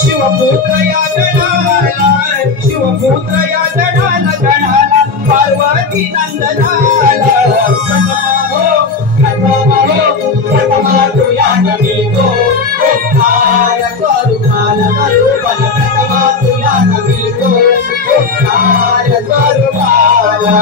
शिवपुत्र या गणाला शिवपुत्र या गणाला गणाला पार्वती नंदनाला प्रथमा तुया नमितो ओंकार स्वरूपाला प्रथमा तुया नमितो ओंकार स्वरूपाला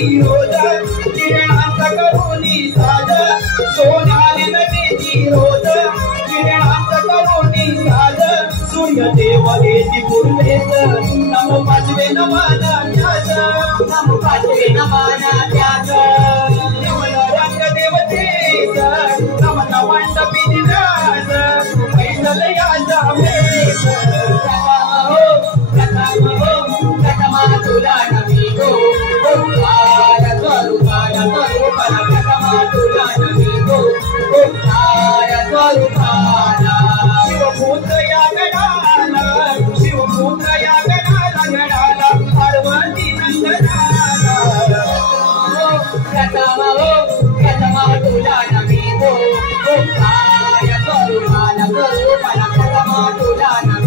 नटेची रोज किरणांचा करुणी साज सोन्याने नटेची रोज किरणांचा करुणी साज सूर्यदेव येती पूर्वेस नम पाचवे नमन त्यास नम पाचवे नमन त्यास नमन रंग देवतेस नमन मंडपी दिव्यास पैसल याचा मेस प्रथमा तुला नमितो ओंकार स्वरूपाला स्वरूपाला प्रथमा तुला नमितो ओंकार स्वरूपाला शिवपुत्र या गणाला शिवपुत्र या गणाला गणाला पार्वती नंदनाला प्रथमा तुला नमितो ओंकार स्वरूपाला स्वरूपाला प्रथमा तुला